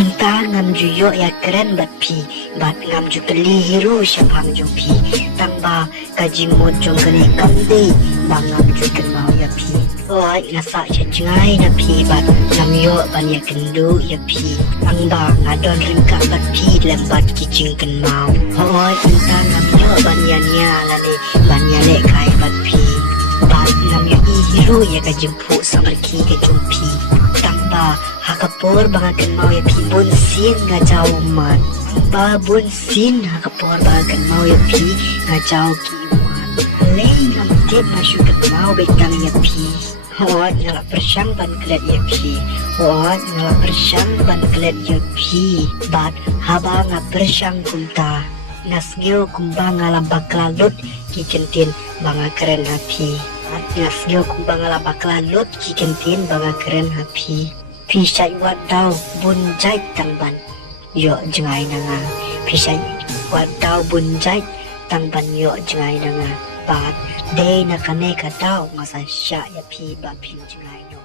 Inta ngam ju yo ya keren bat pi, bat ngam ju keliru syapang jong pi. Tang ba kaji mo jong kali kamde, ba ngam ju kenau ya pi. Oi ngasa cengai na pi bat ngam yo ban ya kendu ya pi. Tang ba ngadon ringka bat pi lembat kicing kenau. Oi inta ngam yo ban ya nia lale, ban ya le kai bat pi. Bat ngam yo ihiru ya kajempu samarki ke jumpi. Ba hakapor banga kenau ya pi bun sin nga jauh man. Ba bun sin hakapor banga kenau ya pi nga jauh kiwan. Lei ngam tet masyu kenau betang ya pi. Hoat ngala persyang ban kelet ya pi. Hoat ngala persyang ban kelet ya pi. Bat haba nga persyang kumta. Nasgil kumba ngala baklalut ki centin banga keren hapi. Bat nasgil kumba ngala baklalut ki centin banga keren hapi. Pisai wadau bunjai tangban yo jengai nanga. Pisai wadau bunjai tangban yo jengai nanga. Bat day nakane kadau masa sya ya pi ba pi jengai no.